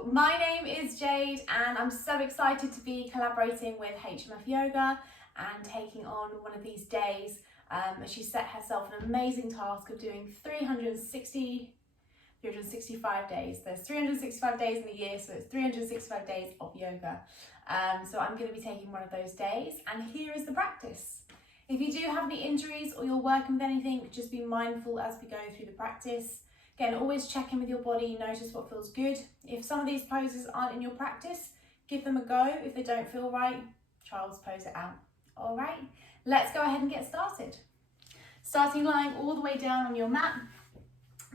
Hello, my name is Jade and I'm so excited to be collaborating with HMF Yoga and taking on one of these days. She set herself an amazing task of doing 365 days. There's 365 days in a year, so it's 365 days of yoga. So I'm going to be taking one of those days, and here is the practice. If you do have any injuries or you're working with anything, just be mindful as we go through the practice. Again, always check in with your body, notice what feels good. If some of these poses aren't in your practice, give them a go. If they don't feel right, child's pose it out. All right, let's go ahead and get started. Starting lying all the way down on your mat.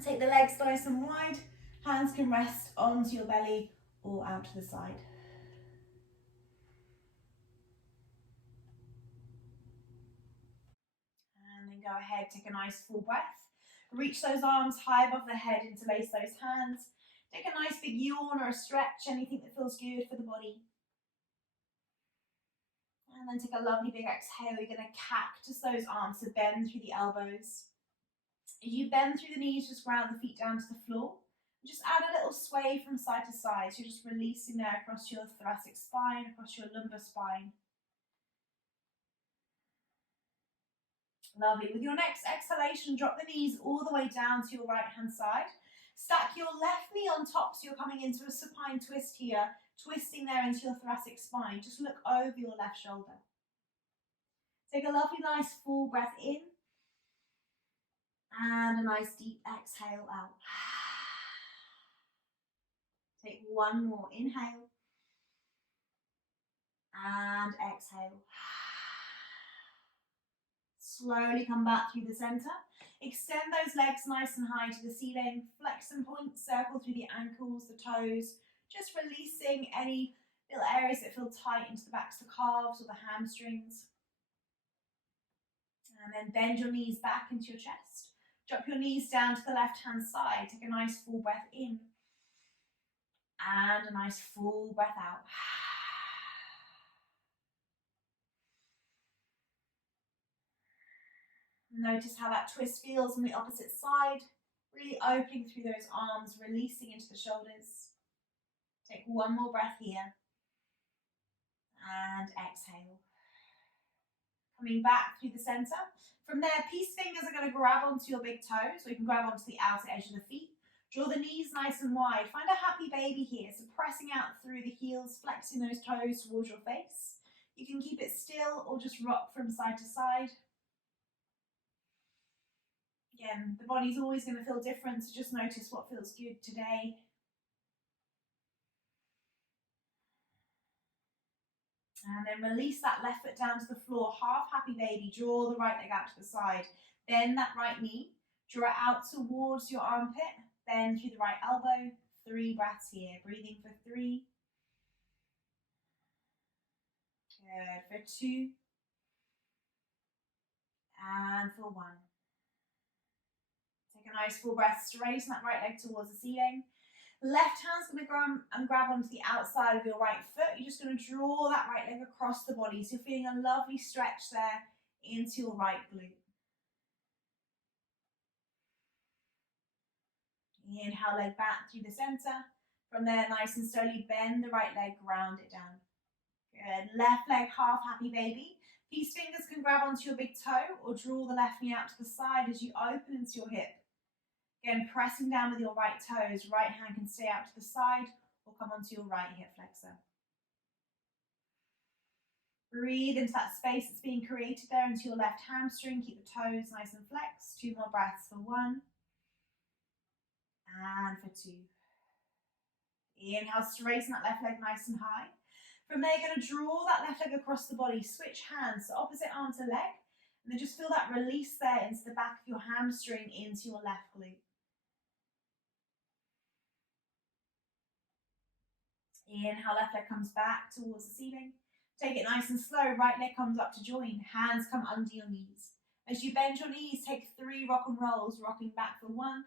Take the legs nice and wide. Hands can rest onto your belly or out to the side. And then go ahead, take a nice full breath. Reach those arms high above the head, interlace those hands. Take a nice big yawn or a stretch, anything that feels good for the body. And then take a lovely big exhale. You're going to cactus those arms, so bend through the elbows. As you bend through the knees, just ground the feet down to the floor. Just add a little sway from side to side. So you're just releasing there across your thoracic spine, across your lumbar spine. Lovely. With your next exhalation, drop the knees all the way down to your right hand side. Stack your left knee on top, so you're coming into a supine twist here, twisting there into your thoracic spine. Just look over your left shoulder. Take a lovely, nice full breath in. And a nice deep exhale out. Take one more inhale. And exhale. Slowly come back through the center. Extend those legs nice and high to the ceiling. Flex and point, circle through the ankles, the toes. Just releasing any little areas that feel tight into the backs of the calves or the hamstrings. And then bend your knees back into your chest. Drop your knees down to the left-hand side. Take a nice full breath in. And a nice full breath out. Notice how that twist feels on the opposite side. Really opening through those arms, releasing into the shoulders. Take one more breath here. And exhale. Coming back through the center. From there, peace fingers are going to grab onto your big toes, or you can grab onto the outer edge of the feet. Draw the knees nice and wide. Find a happy baby here. So pressing out through the heels, flexing those toes towards your face. You can keep it still or just rock from side to side. Again, the body's always going to feel different, so just notice what feels good today. And then release that left foot down to the floor, half happy baby. Draw the right leg out to the side. Bend that right knee. Draw it out towards your armpit. Bend through the right elbow. 3 breaths here. Breathing for 3. Good. For 2. And for 1. Take a nice full breath. Straighten that right leg towards the ceiling. Left hand's going to grab onto the outside of your right foot. You're just going to draw that right leg across the body. So you're feeling a lovely stretch there into your right glute. Inhale, leg back through the center. From there, nice and slowly bend the right leg, ground it down. Good. Left leg, half happy baby. Peace fingers can grab onto your big toe or draw the left knee out to the side as you open into your hip. Again, pressing down with your right toes. Right hand can stay out to the side or come onto your right hip flexor. Breathe into that space that's being created there into your left hamstring. Keep the toes nice and flexed. 2 more breaths for 1. And for 2. Inhale, straighten that left leg nice and high. From there, you're going to draw that left leg across the body. Switch hands, so opposite arm to leg. And then just feel that release there into the back of your hamstring, into your left glute. Inhale, left leg comes back towards the ceiling. Take it nice and slow. Right leg comes up to join. Hands come under your knees. As you bend your knees, take 3 rock and rolls, rocking back for 1,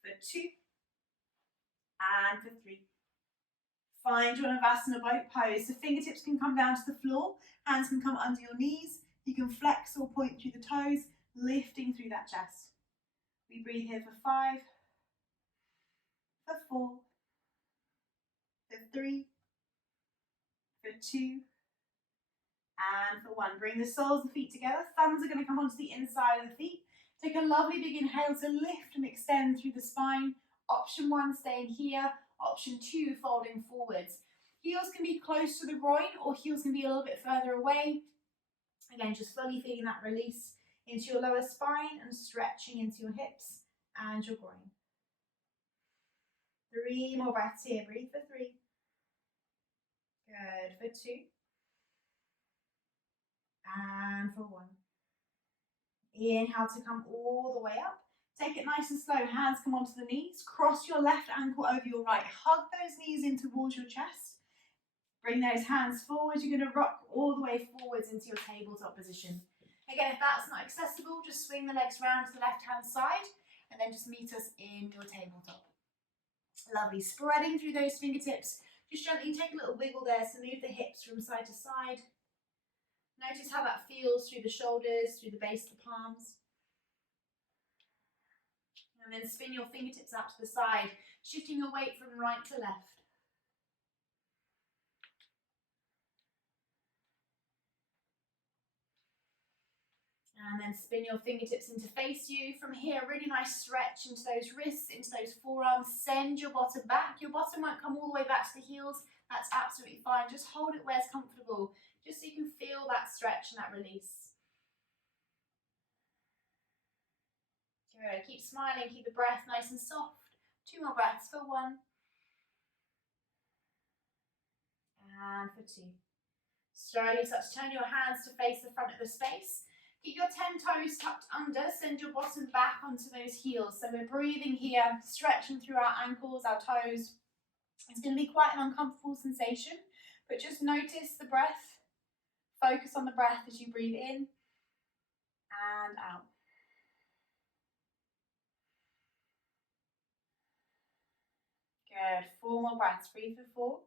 for 2, and for 3. Find your Navasana boat pose. So fingertips can come down to the floor. Hands can come under your knees. You can flex or point through the toes, lifting through that chest. We breathe here for 5, for 4, for 3, for 2, and for 1. Bring the soles of the feet together. Thumbs are going to come onto the inside of the feet. Take a lovely big inhale to lift and extend through the spine. Option 1, staying here. Option 2, folding forwards. Heels can be close to the groin or heels can be a little bit further away. Again, just slowly feeling that release into your lower spine and stretching into your hips and your groin. 3 more breaths here. Breathe for 3. Good. For 2. And for 1. Inhale to come all the way up. Take it nice and slow. Hands come onto the knees. Cross your left ankle over your right. Hug those knees in towards your chest. Bring those hands forward. You're going to rock all the way forwards into your tabletop position. Again, if that's not accessible, just swing the legs round to the left-hand side and then just meet us in your tabletop. Lovely. Spreading through those fingertips. Just gently take a little wiggle there, so move the hips from side to side. Notice how that feels through the shoulders, through the base of the palms. And then spin your fingertips out to the side, shifting your weight from right to left. And then spin your fingertips in to face you. From here, really nice stretch into those wrists, into those forearms. Send your bottom back. Your bottom won't come all the way back to the heels. That's absolutely fine. Just hold it where it's comfortable, just so you can feel that stretch and that release. Good. Keep smiling. Keep the breath nice and soft. 2 more breaths for 1. And for 2. Slowly start to turn your hands to face the front of the space. Keep your 10 toes tucked under. Send your bottom back onto those heels. So we're breathing here, stretching through our ankles, our toes. It's going to be quite an uncomfortable sensation, but just notice the breath. Focus on the breath as you breathe in and out. Good. 4 more breaths. Breathe for 4.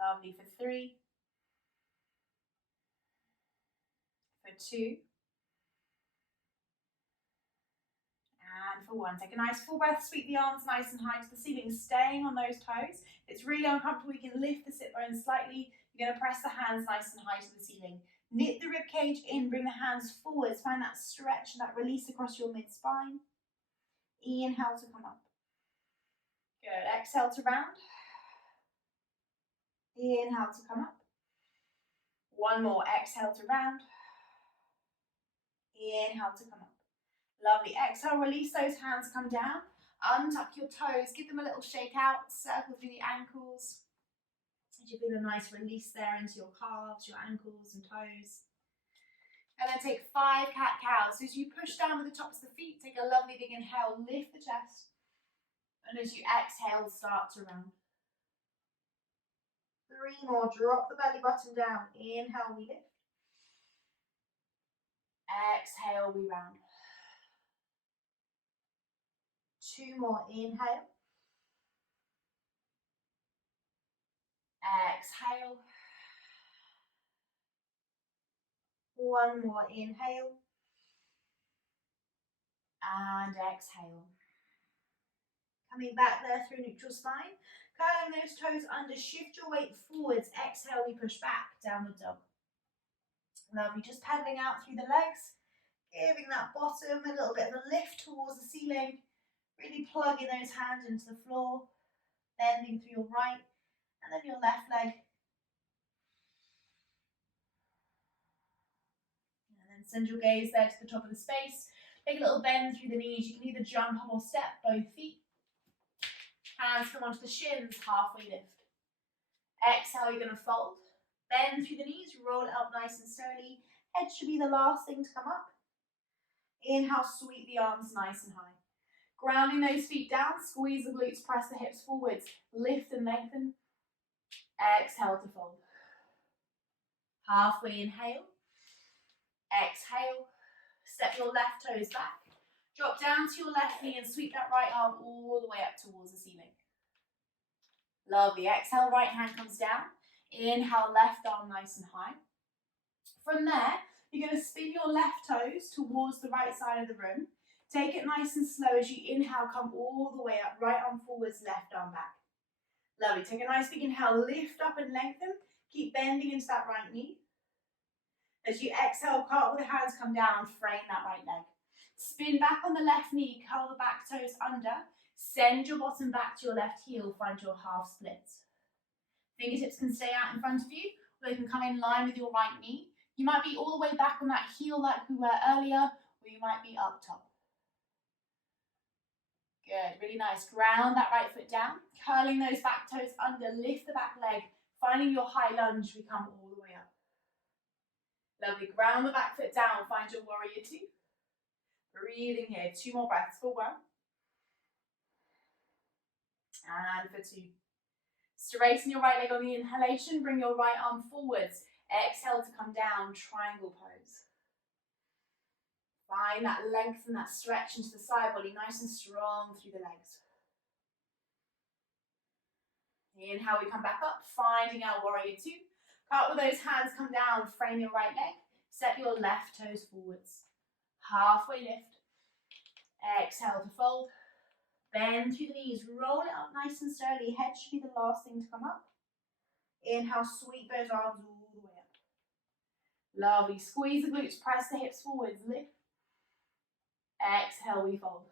Lovely. For 3. For 2. And for 1. Take a nice full breath, sweep the arms nice and high to the ceiling, staying on those toes. If it's really uncomfortable, you can lift the sit bones slightly. You're going to press the hands nice and high to the ceiling. Knit the rib cage in, bring the hands forwards, find that stretch and that release across your mid-spine. Inhale to come up. Good. Exhale to round. Inhale to come up. 1 more. Exhale to round. Inhale to come up. Lovely. Exhale, release those hands, come down. Untuck your toes, give them a little shake out, circle through the ankles. You feel a nice release there into your calves, your ankles and toes. And then take 5 cat-cows. So as you push down with the tops of the feet, take a lovely big inhale, lift the chest. And as you exhale, start to round. 3 more, drop the belly button down. Inhale, we lift. Exhale, we round. 2 more, inhale. Exhale. 1 more, inhale. And exhale. Coming back there through neutral spine. Curling those toes under, shift your weight forwards. Exhale, we push back, downward dog. Lovely, just pedaling out through the legs. Giving that bottom a little bit of a lift towards the ceiling. Really plugging those hands into the floor. Bending through your right and then your left leg. And then send your gaze there to the top of the space. Take a little bend through the knees. You can either jump up or step, both feet. Hands come onto the shins, halfway lift. Exhale, you're going to fold. Bend through the knees, roll it up nice and slowly. Head should be the last thing to come up. Inhale, sweep the arms nice and high. Grounding those feet down, squeeze the glutes, press the hips forwards. Lift and lengthen. Exhale to fold. Halfway inhale. Exhale. Step your left toes back. Drop down to your left knee and sweep that right arm all the way up towards the ceiling. Lovely. Exhale, right hand comes down. Inhale, left arm nice and high. From there, you're going to spin your left toes towards the right side of the room. Take it nice and slow as you inhale, come all the way up, right arm forwards, left arm back. Lovely, take a nice big inhale, lift up and lengthen, keep bending into that right knee. As you exhale, cartwheel the hands, come down, frame that right leg. Spin back on the left knee, curl the back toes under, send your bottom back to your left heel, find your half split. Fingertips can stay out in front of you, or they can come in line with your right knee. You might be all the way back on that heel like we were earlier, or you might be up top. Good, really nice. Ground that right foot down, curling those back toes under, lift the back leg, finding your high lunge, we come all the way up. Lovely, ground the back foot down, find your warrior two. Breathing here, 2 more breaths for 1. And for 2. Straighten your right leg on the inhalation, bring your right arm forwards. Exhale to come down, triangle pose. Find that length and that stretch into the side body, nice and strong through the legs. Inhale, we come back up, finding our warrior two. Cartwheel those hands, come down, frame your right leg. Step your left toes forwards. Halfway lift. Exhale to fold. Bend through the knees, roll it up nice and slowly. Head should be the last thing to come up. Inhale, sweep those arms all the way up. Lovely, squeeze the glutes, press the hips forwards, lift. Exhale, we fold.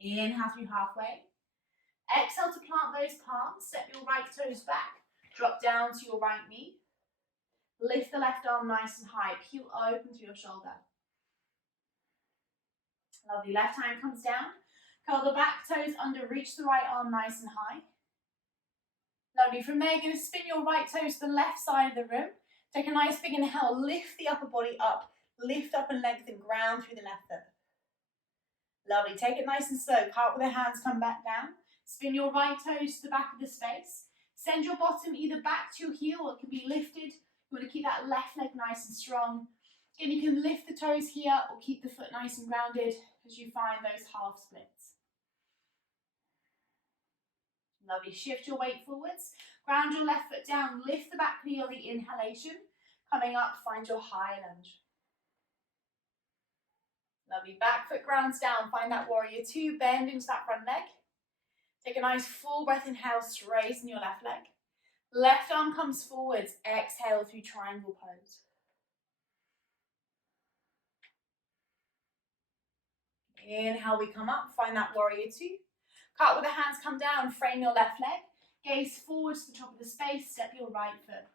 Inhale through halfway. Exhale to plant those palms, step your right toes back, drop down to your right knee. Lift the left arm nice and high, peel open through your shoulder. Lovely, left hand comes down, curl the back toes under, reach the right arm nice and high. Lovely, from there you're going to spin your right toes to the left side of the room. Take a nice big inhale, lift the upper body up, lift up and lengthen, ground through the left foot. Lovely, take it nice and slow, cartwheel the hands, come back down. Spin your right toes to the back of the space. Send your bottom either back to your heel or it can be lifted. You want to keep that left leg nice and strong. Again, you can lift the toes here or keep the foot nice and grounded as you find those half splits. Lovely, shift your weight forwards. Ground your left foot down, lift the back knee on the inhalation. Coming up, find your high lunge. Lovely, back foot grounds down, find that warrior two, bend into that front leg. Take a nice full breath, inhale, straighten your left leg. Left arm comes forwards, exhale through triangle pose. Inhale, we come up, find that warrior two. Cartwheel the hands, come down, frame your left leg. Gaze forward to the top of the space, step your right foot.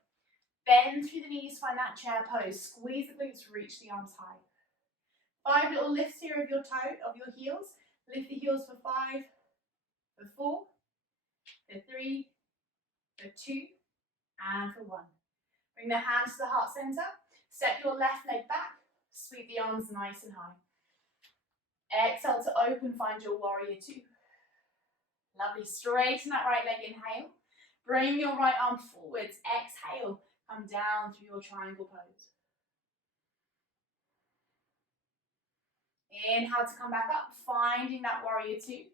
Bend through the knees, find that chair pose. Squeeze the glutes, reach the arms high. 5 little lifts here of your heels. Lift the heels for 5, for 4, for 3, for 2, and for 1. Bring the hands to the heart center. Step your left leg back. Sweep the arms nice and high. Exhale to open, find your warrior two. Lovely, straighten that right leg, inhale. Bring your right arm forwards, exhale. Come down through your triangle pose. Inhale to come back up, finding that warrior two.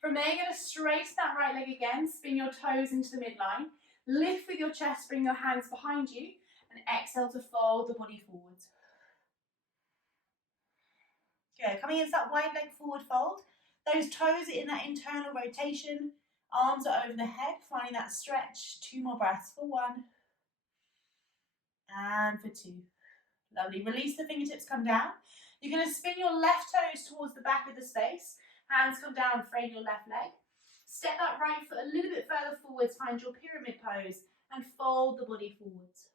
From there, you're going to straighten that right leg again, spin your toes into the midline, lift with your chest, bring your hands behind you, and exhale to fold the body forwards. Good, coming into that wide leg forward fold. Those toes are in that internal rotation, arms are over the head, finding that stretch. 2 more breaths for 1, and for 2. Lovely, release the fingertips, come down. You're going to spin your left toes towards the back of the space. Hands come down, frame your left leg. Step that right foot a little bit further forwards, find your pyramid pose, and fold the body forwards.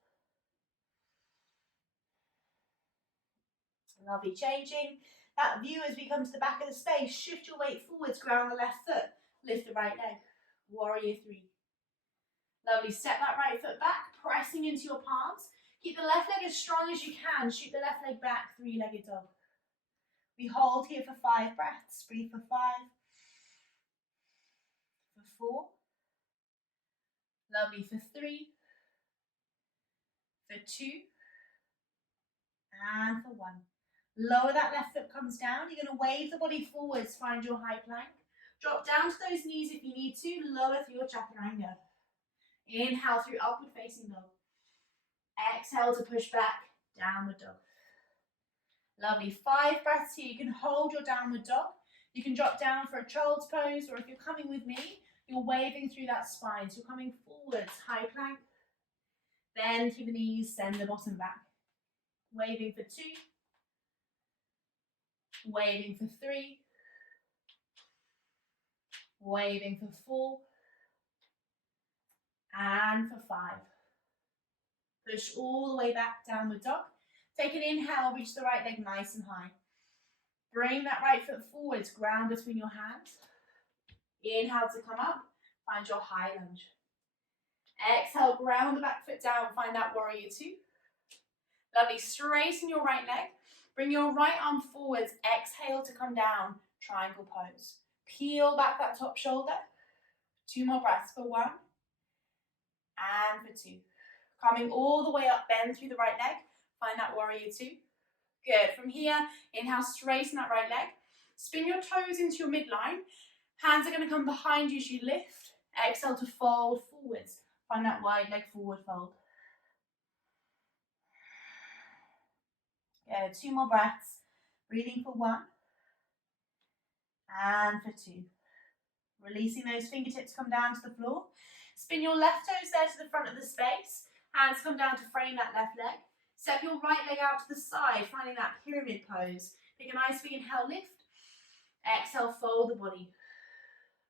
Lovely, changing that view as we come to the back of the space. Shift your weight forwards, ground the left foot, lift the right leg. Warrior three. Lovely, step that right foot back, pressing into your palms. Keep the left leg as strong as you can. Shoot the left leg back, three-legged dog. We hold here for 5 breaths. Breathe for 5, for 4, lovely, for 3, for 2, and for 1. Lower that left foot, comes down. You're going to wave the body forwards, find your high plank. Drop down to those knees if you need to. Lower through your chaturanga. Inhale through upward facing dog. Exhale to push back, downward dog. Lovely. 5 breaths here. You can hold your downward dog. You can drop down for a child's pose, or if you're coming with me, you're waving through that spine. So you're coming forwards, high plank. Bend through the knees, send the bottom back. Waving for 2. Waving for 3. Waving for 4. And for 5. Push all the way back, downward dog. Take an inhale, reach the right leg nice and high. Bring that right foot forwards, ground between your hands. Inhale to come up, find your high lunge. Exhale, ground the back foot down, find that warrior 2. Lovely, straighten your right leg. Bring your right arm forwards, exhale to come down, triangle pose. Peel back that top shoulder. 2 more breaths for 1 and for 2. Coming all the way up, bend through the right leg. Find that warrior 2. Good. From here, inhale, straighten that right leg. Spin your toes into your midline. Hands are going to come behind you as you lift. Exhale to fold forwards. Find that wide leg forward fold. Good. 2 more breaths. Breathing for 1 and for 2. Releasing those fingertips, come down to the floor. Spin your left toes there to the front of the space. Hands come down to frame that left leg. Step your right leg out to the side, finding that pyramid pose. Take a nice big inhale, lift. Exhale, fold the body.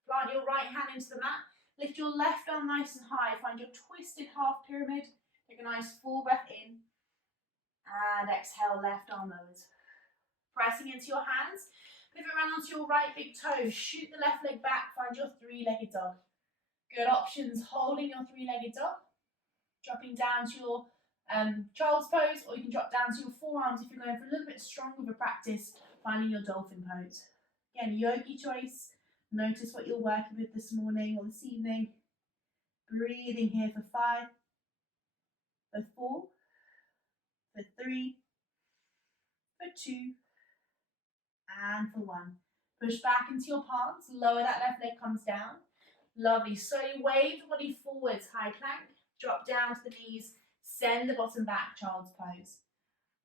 Plant your right hand into the mat. Lift your left arm nice and high. Find your twisted half pyramid. Take a nice full breath in. And exhale, left arm lowers. Pressing into your hands. Pivot around onto your right big toe. Shoot the left leg back. Find your 3-legged dog. Good options, holding your 3-legged dog. Dropping down to your child's pose, or you can drop down to your forearms if you're going for a little bit stronger of a practice, finding your dolphin pose. Again, yogi choice. Notice what you're working with this morning or this evening. Breathing here for 5, for 4, for 3, for 2, and for 1. Push back into your palms, lower that left leg comes down. Lovely, slowly wave the body forwards, high plank, drop down to the knees, send the bottom back, child's pose.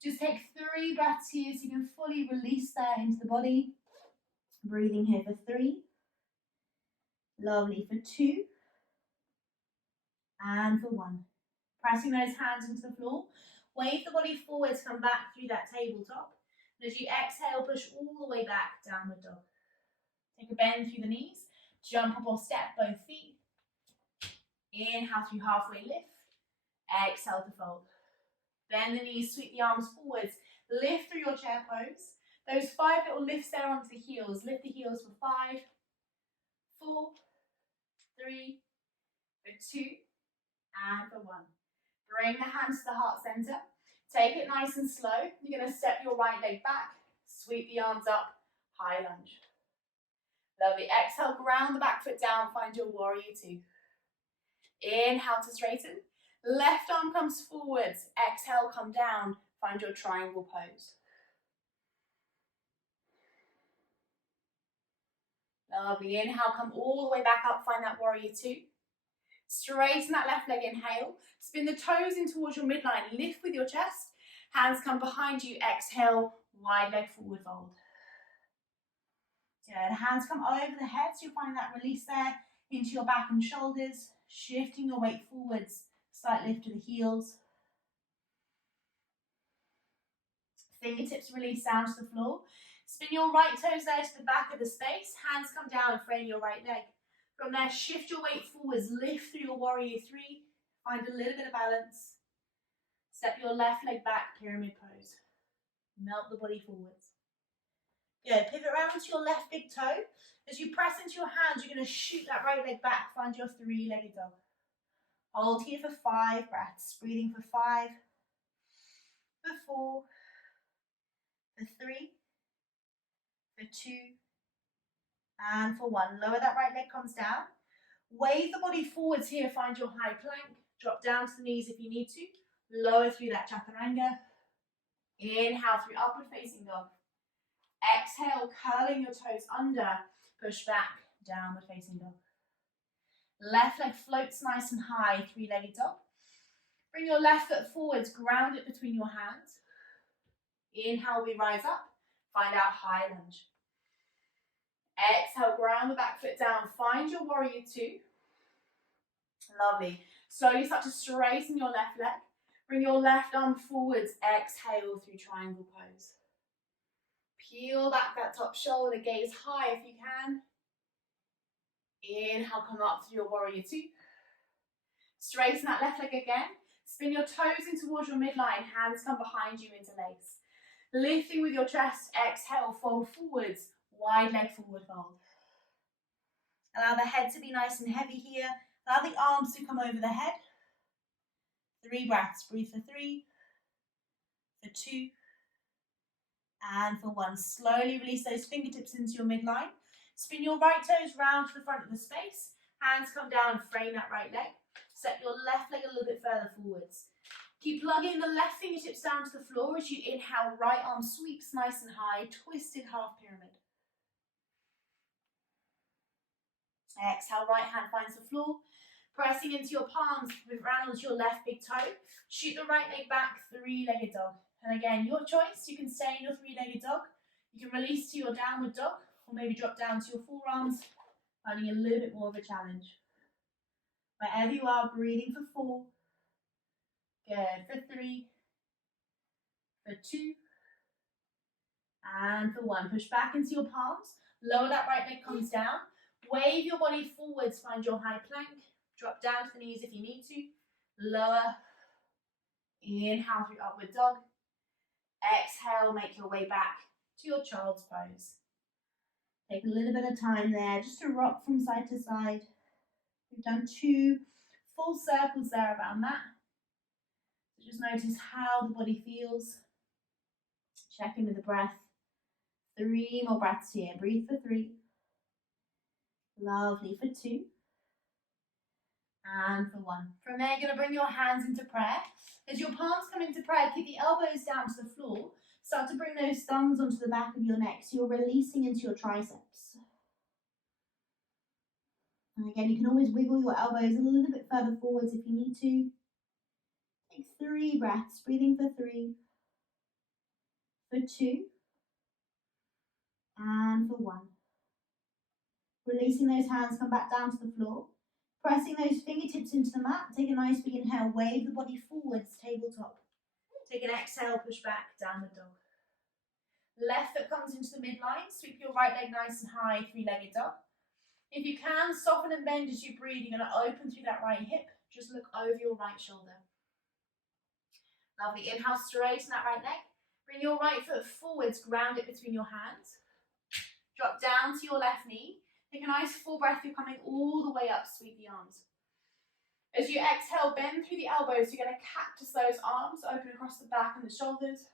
Just take 3 breaths here so you can fully release there into the body. Breathing here for 3. Lovely, for 2. And for 1. Pressing those hands into the floor. Wave the body forwards, come back through that tabletop. And as you exhale, push all the way back, downward dog. Take a bend through the knees. Jump up or step both feet. Inhale through halfway lift. Exhale to fold. Bend the knees, sweep the arms forwards. Lift through your chair pose. Those 5 little lifts there onto the heels. Lift the heels for 5, 4, 3, for 2, and for 1. Bring the hands to the heart center. Take it nice and slow. You're going to step your right leg back. Sweep the arms up. High lunge. Lovely. Exhale, ground the back foot down. Find your warrior 2. Inhale to straighten. Left arm comes forwards. Exhale, come down. Find your triangle pose. Lovely. Inhale, come all the way back up. Find that warrior 2. Straighten that left leg, inhale. Spin the toes in towards your midline. Lift with your chest. Hands come behind you. Exhale, wide leg forward fold. Good. Hands come over the head, so you'll find that release there into your back and shoulders. Shifting your weight forwards. Slight lift to the heels. Fingertips release down to the floor. Spin your right toes there to the back of the space. Hands come down, frame your right leg. From there, shift your weight forwards. Lift through your warrior 3. Find a little bit of balance. Step your left leg back, pyramid pose. Melt the body forwards. Good. Pivot around to your left big toe. As you press into your hands, you're going to shoot that right leg back. Find your 3-legged dog. Hold here for 5 breaths. Breathing for 5, for 4, for 3, for 2, and for 1. Lower that right leg comes down. Wave the body forwards here. Find your high plank. Drop down to the knees if you need to. Lower through that chaturanga. Inhale through upward facing dog. Exhale, curling your toes under. Push back, downward facing dog. Left leg floats nice and high, 3-legged dog. Bring your left foot forwards, ground it between your hands. Inhale, we rise up. Find our high lunge. Exhale, ground the back foot down. Find your warrior two. Lovely. Slowly start to straighten your left leg. Bring your left arm forwards. Exhale through triangle pose. Peel back that top shoulder. Gaze high if you can. Inhale, come up through your warrior two. Straighten that left leg again. Spin your toes in towards your midline. Hands come behind you, interlace. Lifting with your chest. Exhale, fold forwards. Wide leg forward fold. Allow the head to be nice and heavy here. Allow the arms to come over the head. 3 breaths. Breathe for 3, for 2, and for 1. Slowly release those fingertips into your midline. Spin your right toes round to the front of the space. Hands come down, frame that right leg. Set your left leg a little bit further forwards. Keep plugging the left fingertips down to the floor as you inhale, right arm sweeps nice and high, twisted half pyramid. Exhale, right hand finds the floor. Pressing into your palms, move around onto your left big toe. Shoot the right leg back, 3-legged dog. And again, your choice. You can stay in your 3-legged dog. You can release to your downward dog, or maybe drop down to your forearms, finding a little bit more of a challenge. Wherever you are, breathing for 4. Good, for 3, for 2, and for 1. Push back into your palms. Lower that right leg comes down. Wave your body forwards, find your high plank. Drop down to the knees if you need to. Lower. Inhale through upward dog. Exhale, make your way back to your child's pose. Take a little bit of time there just to rock from side to side. We've done 2 full circles there around that. So just notice how the body feels. Check in with the breath. 3 more breaths here. Breathe for 3. Lovely, for 2. And for 1. From there, you're going to bring your hands into prayer. As your palms come into prayer, keep the elbows down to the floor. Start to bring those thumbs onto the back of your neck, so you're releasing into your triceps. And again, you can always wiggle your elbows a little bit further forwards if you need to. Take 3 breaths, breathing for 3, for 2, and for 1. Releasing those hands, come back down to the floor. Pressing those fingertips into the mat. Take a nice big inhale, wave the body forwards, tabletop. Take an exhale, push back, downward dog. Left foot comes into the midline. Sweep your right leg nice and high, 3-legged dog. If you can, soften and bend as you breathe. You're going to open through that right hip. Just look over your right shoulder. Lovely. Inhale, straighten that right leg. Bring your right foot forwards, ground it between your hands. Drop down to your left knee. Take a nice full breath. You're coming all the way up. Sweep the arms. As you exhale, bend through the elbows. You're going to cactus those arms, open across the back and the shoulders.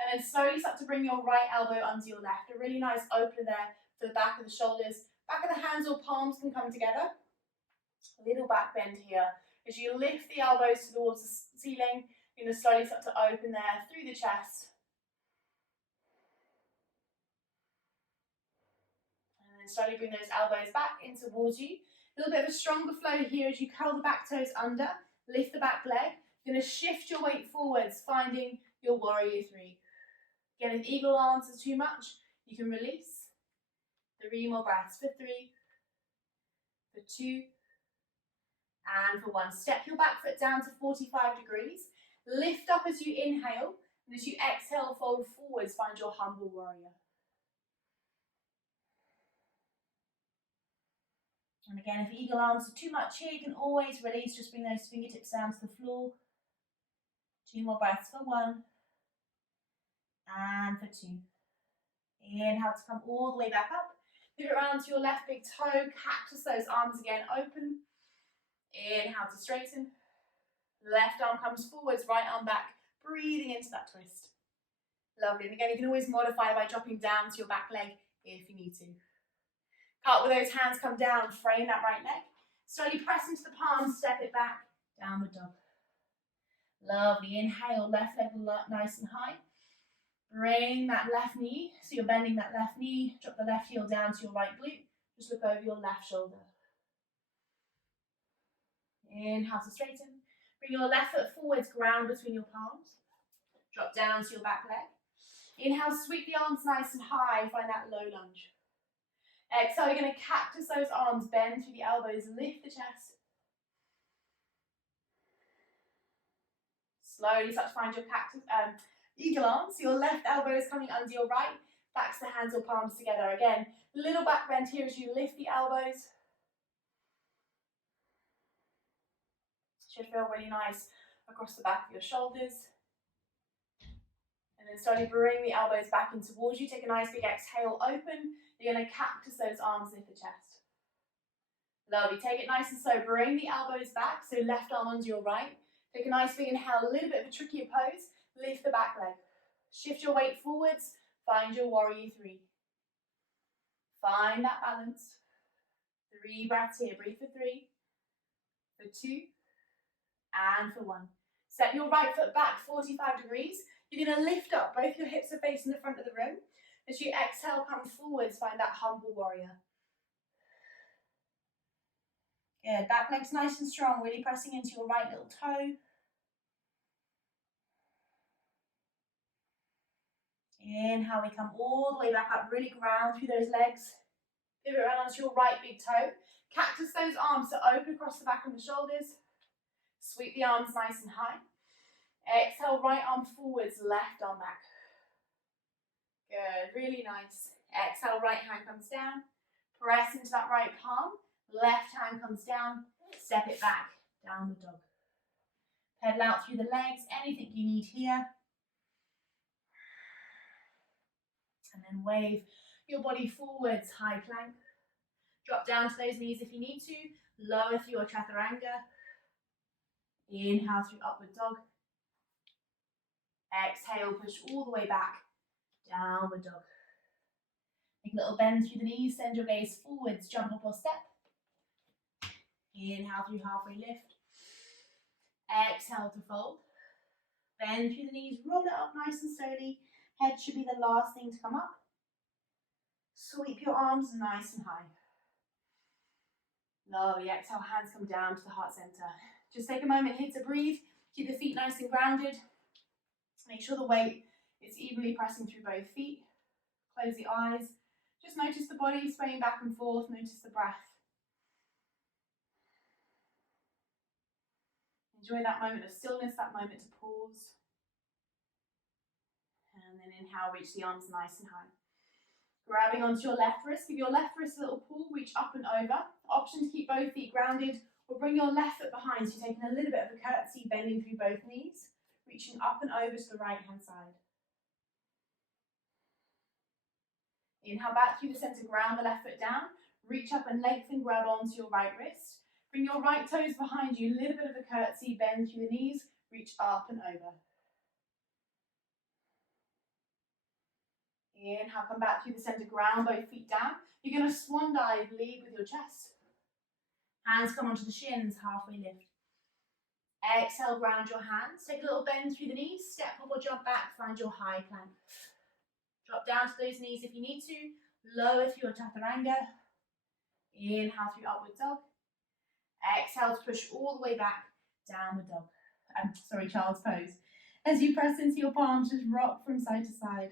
And then slowly start to bring your right elbow under your left. A really nice opener there for the back of the shoulders. Back of the hands or palms can come together. A little back bend here. As you lift the elbows towards the ceiling, you're going to slowly start to open there through the chest. And then slowly bring those elbows back in towards you. A little bit of a stronger flow here as you curl the back toes under, lift the back leg. You're going to shift your weight forwards, finding your warrior 3. Again, if eagle arms is too much, you can release. 3 more breaths for 3, for 2, and for 1. Step your back foot down to 45 degrees. Lift up as you inhale, and as you exhale, fold forwards, find your humble warrior. And again, if eagle arms are too much here, you can always release. Just bring those fingertips down to the floor. 2 more breaths for 1, and for 2. Inhale to come all the way back up. Move it around to your left big toe. Cactus those arms again, open. Inhale to straighten. Left arm comes forwards, right arm back. Breathing into that twist. Lovely. And again, you can always modify by dropping down to your back leg if you need to. Cartwheel those hands, come down, frame that right leg. Slowly press into the palms, step it back, downward dog. Lovely. Inhale, left leg nice and high. Bring that left knee, so you're bending that left knee, drop the left heel down to your right glute, just look over your left shoulder. Inhale to straighten. Bring your left foot forwards, ground between your palms. Drop down to your back leg. Inhale, sweep the arms nice and high, find that low lunge. Exhale, you're going to cactus those arms, bend through the elbows, lift the chest. Slowly start to find your cactus, eagle arms. So your left elbow is coming under your right, backs the hands or palms together. Again, little back bend here as you lift the elbows. Should feel really nice across the back of your shoulders. And then slowly bring the elbows back in towards you. Take a nice big exhale, open. You're going to cactus those arms, lift the chest. Lovely. Take it nice and slow. Bring the elbows back. So left arm under your right. Take a nice big inhale, a little bit of a trickier pose. Lift the back leg. Shift your weight forwards. Find your warrior three. Find that balance. 3 breaths here. Breathe for 3, for 2, and for 1. Step your right foot back 45 degrees. You're going to lift up. Both your hips are facing the front of the room. As you exhale, come forwards. Find that humble warrior. Good. Back leg's nice and strong. Really pressing into your right little toe. Inhale, we come all the way back up. Really ground through those legs. Pivot around onto your right big toe. Cactus those arms to open across the back and the shoulders. Sweep the arms nice and high. Exhale, right arm forwards, left arm back. Good, really nice. Exhale, right hand comes down. Press into that right palm. Left hand comes down. Step it back, downward dog. Pedal out through the legs, anything you need here. And then wave your body forwards, high plank. Drop down to those knees if you need to. Lower through your chaturanga. Inhale through upward dog. Exhale, push all the way back. Downward dog. Take a little bend through the knees. Send your gaze forwards. Jump up or step. Inhale through halfway lift. Exhale to fold. Bend through the knees. Roll it up nice and slowly. Head should be the last thing to come up. Sweep your arms nice and high. Lovely. Exhale, hands come down to the heart center. Just take a moment here to breathe. Keep the feet nice and grounded. Make sure the weight is evenly pressing through both feet. Close the eyes. Just notice the body swaying back and forth. Notice the breath. Enjoy that moment of stillness, that moment to pause. And then inhale, reach the arms nice and high. Grabbing onto your left wrist, give your left wrist a little pull, reach up and over. Option to keep both feet grounded, or bring your left foot behind, so you're taking a little bit of a curtsy, bending through both knees, reaching up and over to the right hand side. Inhale back through the center, ground the left foot down, reach up and lengthen, grab onto your right wrist. Bring your right toes behind you, a little bit of a curtsy, bend through the knees, reach up and over. Inhale, come back through the center, ground both feet down. You're going to swan dive, lead with your chest. Hands come onto the shins, halfway lift. Exhale, ground your hands. Take a little bend through the knees, step up or jump back, find your high plank. Drop down to those knees if you need to. Lower through your chaturanga. Inhale through upward dog. Exhale to push all the way back, downward dog. Child's pose. As you press into your palms, just rock from side to side.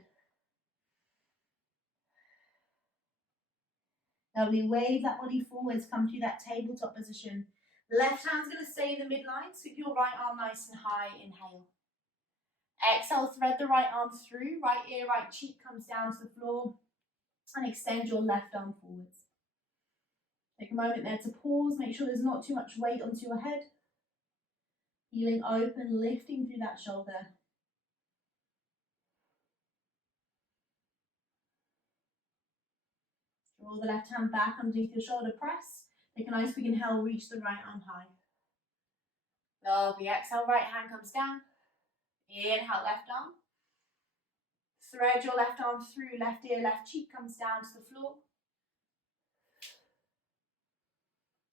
Lovely, wave that body forwards, come through that tabletop position. Left hand's going to stay in the midline, sweep your right arm nice and high, inhale. Exhale, thread the right arm through, right ear, right cheek comes down to the floor, and extend your left arm forwards. Take a moment there to pause, make sure there's not too much weight onto your head. Feeling open, lifting through that shoulder. Draw the left hand back underneath your shoulder press. Take a nice big inhale, reach the right arm high. Lovely, exhale, right hand comes down. Inhale, left arm. Thread your left arm through, left ear, left cheek comes down to the floor.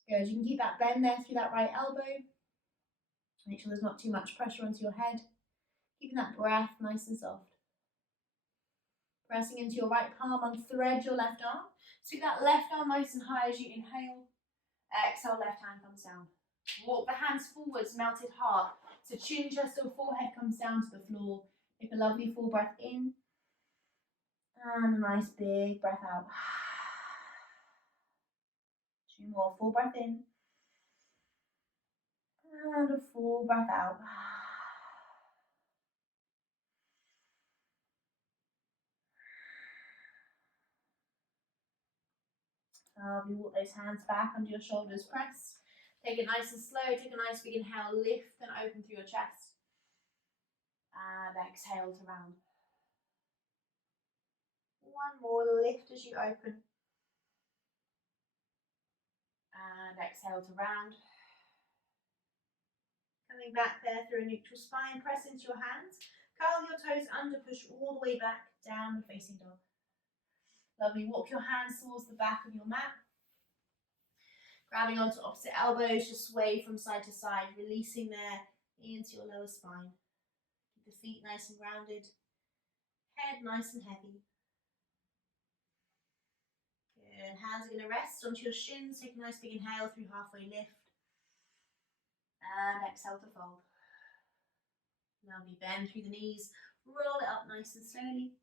Good, you can keep that bend there through that right elbow. Make sure there's not too much pressure onto your head. Keeping that breath nice and soft. Pressing into your right palm, unthread your left arm. Sweep that left arm nice and high as you inhale. Exhale, left hand comes down. Walk the hands forwards, melted heart. So chin, chest or forehead comes down to the floor. Take a lovely full breath in and a nice big breath out. 2 more, full breath in and a full breath out. You walk those hands back under your shoulders, press. Take it nice and slow, take a nice big inhale, lift and open through your chest. And exhale to round. One more, lift as you open. And exhale to round. Coming back there through a neutral spine, press into your hands. Curl your toes under, push all the way back, downward facing dog. Lovely, walk your hands towards the back of your mat. Grabbing onto opposite elbows, just sway from side to side, releasing there into your lower spine. Keep the feet nice and rounded, head nice and heavy. Good, hands are going to rest onto your shins, take a nice big inhale through halfway lift. And exhale to fold. Lovely, bend through the knees, roll it up nice and slowly.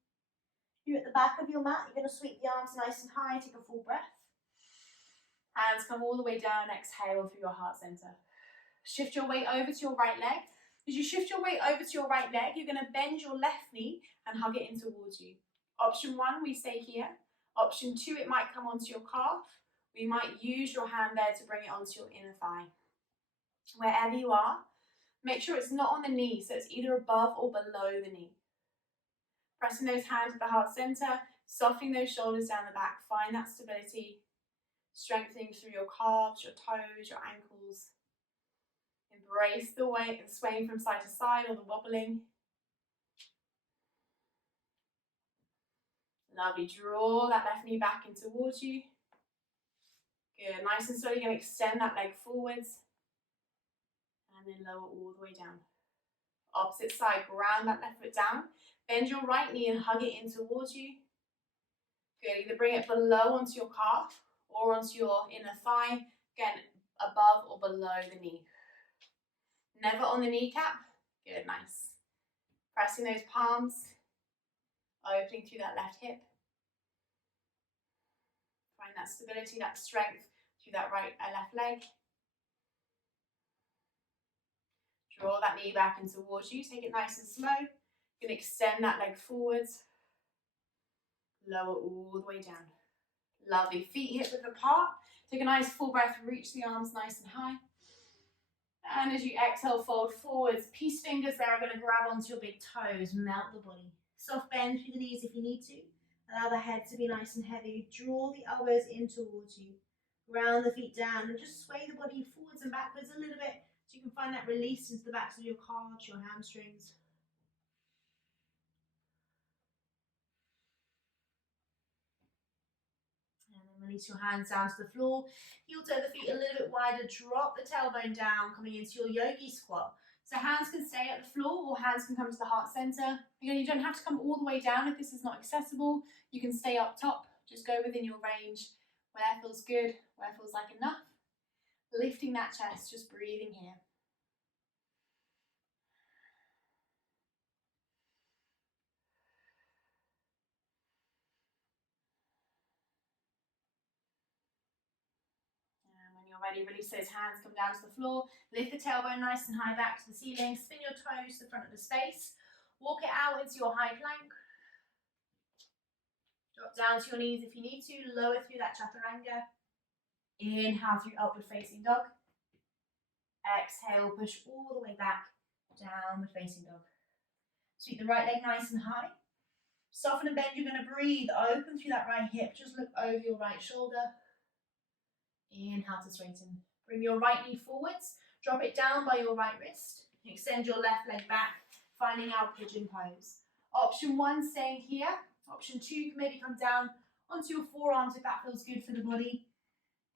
You're at the back of your mat, you're going to sweep the arms nice and high, take a full breath. Hands come all the way down, exhale through your heart center. Shift your weight over to your right leg. As you shift your weight over to your right leg, you're going to bend your left knee and hug it in towards you. Option 1, we stay here. Option 2, it might come onto your calf. We might use your hand there to bring it onto your inner thigh. Wherever you are, make sure it's not on the knee, so it's either above or below the knee. Pressing those hands at the heart center, softening those shoulders down the back. Find that stability, strengthening through your calves, your toes, your ankles. Embrace the weight and swaying from side to side or the wobbling. Lovely, draw that left knee back in towards you. Good, nice and slowly, going to extend that leg forwards. And then lower all the way down. Opposite side, ground that left foot down. Bend your right knee and hug it in towards you. Good, either bring it below onto your calf or onto your inner thigh. Again, above or below the knee. Never on the kneecap. Good, nice. Pressing those palms. Opening through that left hip. Find that stability, that strength through that left leg. Draw that knee back in towards you. Take it nice and slow. You can extend that leg forwards. Lower all the way down. Lovely. Feet hip width apart. Take a nice full breath. Reach the arms nice and high. And as you exhale, fold forwards. Peace fingers there are going to grab onto your big toes. Melt the body. Soft bend through the knees if you need to. Allow the head to be nice and heavy. Draw the elbows in towards you. Ground the feet down and just sway the body forwards and backwards a little bit so you can find that release into the backs of your calves, your hamstrings. And then release your hands down to the floor. Heel toe the feet a little bit wider. Drop the tailbone down, coming into your yogi squat. So hands can stay at the floor or hands can come to the heart center. Again, you don't have to come all the way down if this is not accessible. You can stay up top. Just go within your range. Where feels good, where feels like enough. Lifting that chest, just breathing here. And when you're ready, release those hands, come down to the floor. Lift the tailbone nice and high back to the ceiling. Spin your toes to the front of the space. Walk it out into your high plank. Drop down to your knees if you need to. Lower through that chaturanga. Inhale through upward facing dog. Exhale, push all the way back. Downward facing dog. Sweep the right leg nice and high. Soften and bend, you're going to breathe. Open through that right hip. Just look over your right shoulder. Inhale to straighten. Bring your right knee forwards. Drop it down by your right wrist. Extend your left leg back, finding our pigeon pose. Option 1, staying here. Option 2, you can maybe come down onto your forearms if that feels good for the body.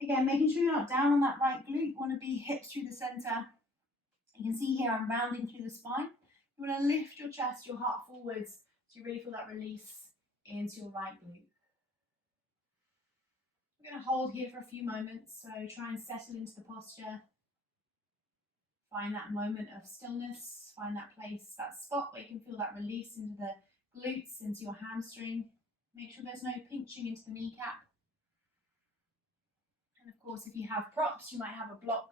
Again, making sure you're not down on that right glute. You want to be hips through the center. You can see here I'm rounding through the spine. You want to lift your chest, your heart forwards, so you really feel that release into your right glute. We're going to hold here for a few moments, so try and settle into the posture. Find that moment of stillness, find that place, that spot where you can feel that release into the glutes, into your hamstring. Make sure there's no pinching into the kneecap. And of course, if you have props, you might have a block.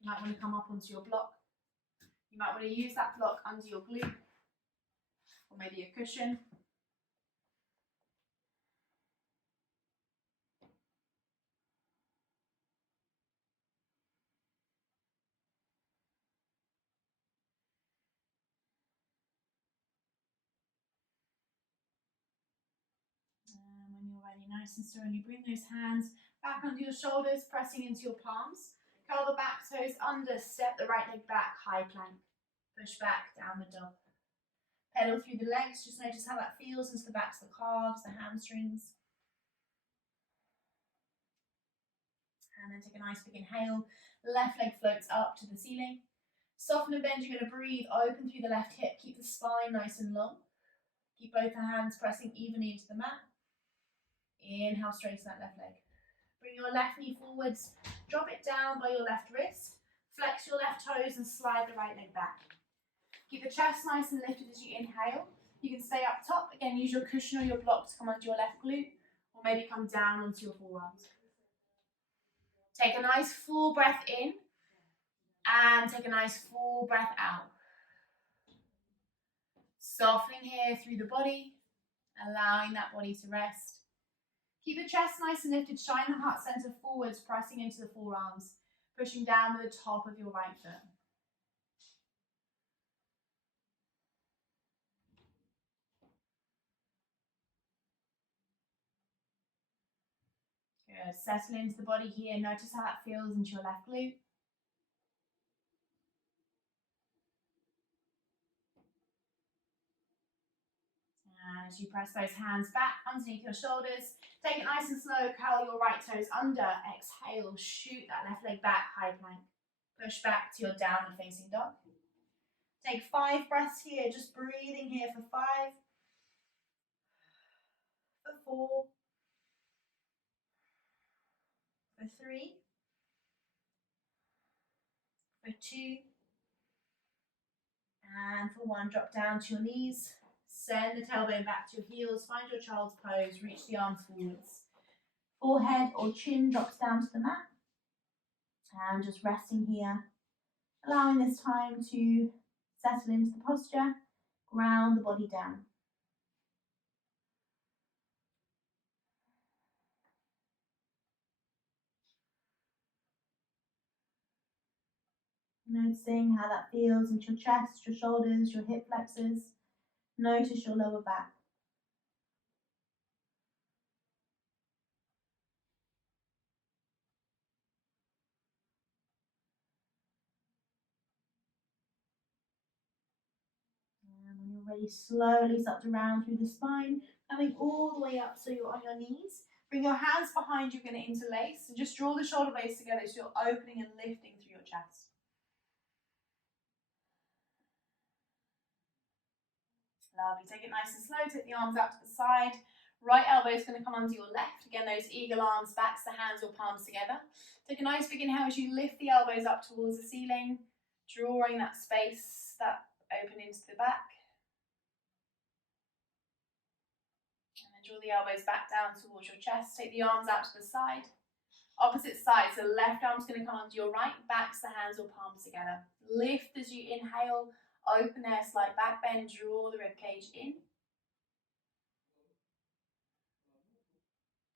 You might want to come up onto your block. You might want to use that block under your glute, or maybe a cushion. And when you're ready, nice and slowly, bring those hands back under your shoulders, pressing into your palms. Curl the back toes under, step the right leg back, high plank. Push back, down the dog. Pedal through the legs, just notice how that feels into the backs of the calves, the hamstrings. And then take a nice big inhale. Left leg floats up to the ceiling. Soften and bend, you're going to breathe, open through the left hip, keep the spine nice and long. Keep both the hands pressing evenly into the mat. Inhale, straighten that left leg. Bring your left knee forwards, drop it down by your left wrist. Flex your left toes and slide the right leg back. Keep the chest nice and lifted as you inhale. You can stay up top. Again, use your cushion or your block to come under your left glute, or maybe come down onto your forearms. Take a nice full breath in, and take a nice full breath out. Softening here through the body, allowing that body to rest. Keep the chest nice and lifted, shine the heart center forwards, pressing into the forearms, pushing down with the top of your right foot. Good. Settle into the body here. Notice how that feels into your left glute. And as you press those hands back underneath your shoulders, take it nice and slow. Curl your right toes under. Exhale. Shoot that left leg back. High plank. Push back to your downward facing dog. Take 5 breaths here. Just breathing here for 5, for 4, for 3, for 2, and for 1. Drop down to your knees. Send the tailbone back to your heels. Find your child's pose. Reach the arms forwards. Forehead or chin drops down to the mat. And just resting here. Allowing this time to settle into the posture. Ground the body down. Noticing how that feels into your chest, your shoulders, your hip flexors. Notice your lower back. And when you're ready, slowly start to round through the spine, coming all the way up so you're on your knees. Bring your hands behind you, you're going to interlace, and just draw the shoulder blades together so you're opening and lifting through your chest. Lovely. Take it nice and slow. Take the arms out to the side. Right elbow is going to come under your left. Again, those eagle arms, backs the hands or palms together. Take a nice big inhale as you lift the elbows up towards the ceiling, drawing that space, that open into the back. And then draw the elbows back down towards your chest. Take the arms out to the side. Opposite side, so the left arm's going to come under your right, backs the hands or palms together. Lift as you inhale, open there, slight back bend, draw the rib cage in.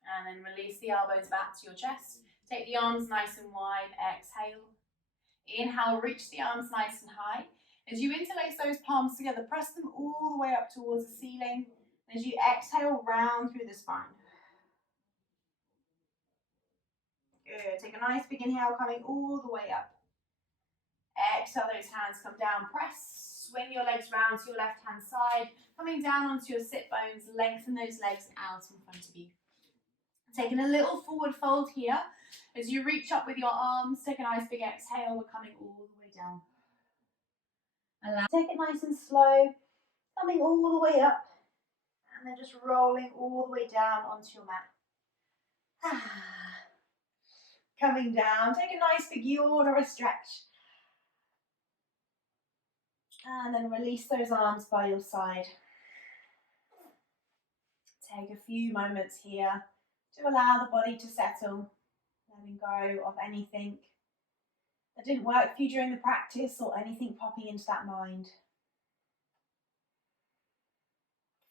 And then release the elbows back to your chest. Take the arms nice and wide, exhale. Inhale, reach the arms nice and high. As you interlace those palms together, press them all the way up towards the ceiling. As you exhale, round through the spine. Good. Take a nice big inhale, coming all the way up. Exhale, those hands come down. Press, swing your legs round to your left-hand side, coming down onto your sit bones. Lengthen those legs out in front of you. Taking a little forward fold here. As you reach up with your arms, take a nice big exhale. We're coming all the way down. Take it nice and slow, coming all the way up, and then just rolling all the way down onto your mat. Coming down, take a nice big yawn or a stretch. And then release those arms by your side. Take a few moments here to allow the body to settle, letting go of anything that didn't work for you during the practice or anything popping into that mind.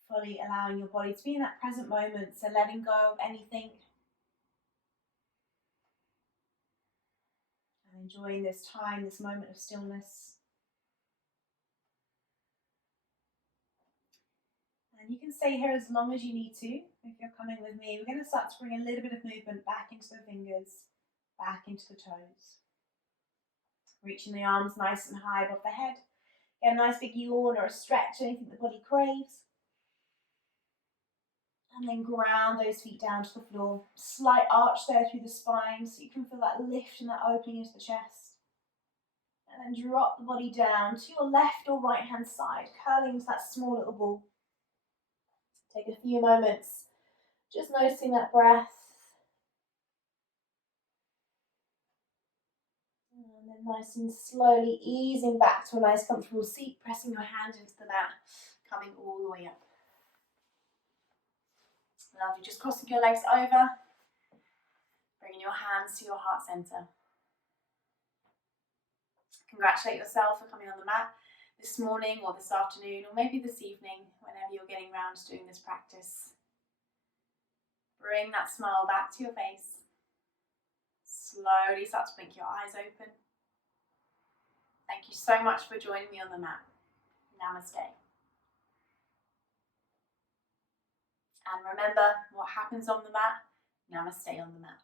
Fully allowing your body to be in that present moment, so letting go of anything and enjoying this time, this moment of stillness. And you can stay here as long as you need to. If you're coming with me, we're going to start to bring a little bit of movement back into the fingers, back into the toes. Reaching the arms nice and high above the head. Get a nice big yawn or a stretch, anything the body craves. And then ground those feet down to the floor. Slight arch there through the spine so you can feel that lift and that opening into the chest. And then drop the body down to your left or right hand side, curling into that small little ball. Take a few moments just noticing that breath. And then nice and slowly easing back to a nice comfortable seat, pressing your hand into the mat, coming all the way up. Lovely, just crossing your legs over, bringing your hands to your heart center. Congratulate yourself for coming on the mat this morning or this afternoon or maybe this evening, whenever you're getting around to doing this practice. Bring that smile back to your face. Slowly start to blink your eyes open. Thank you so much for joining me on the mat. Namaste. And remember, what happens on the mat, namaste on the mat.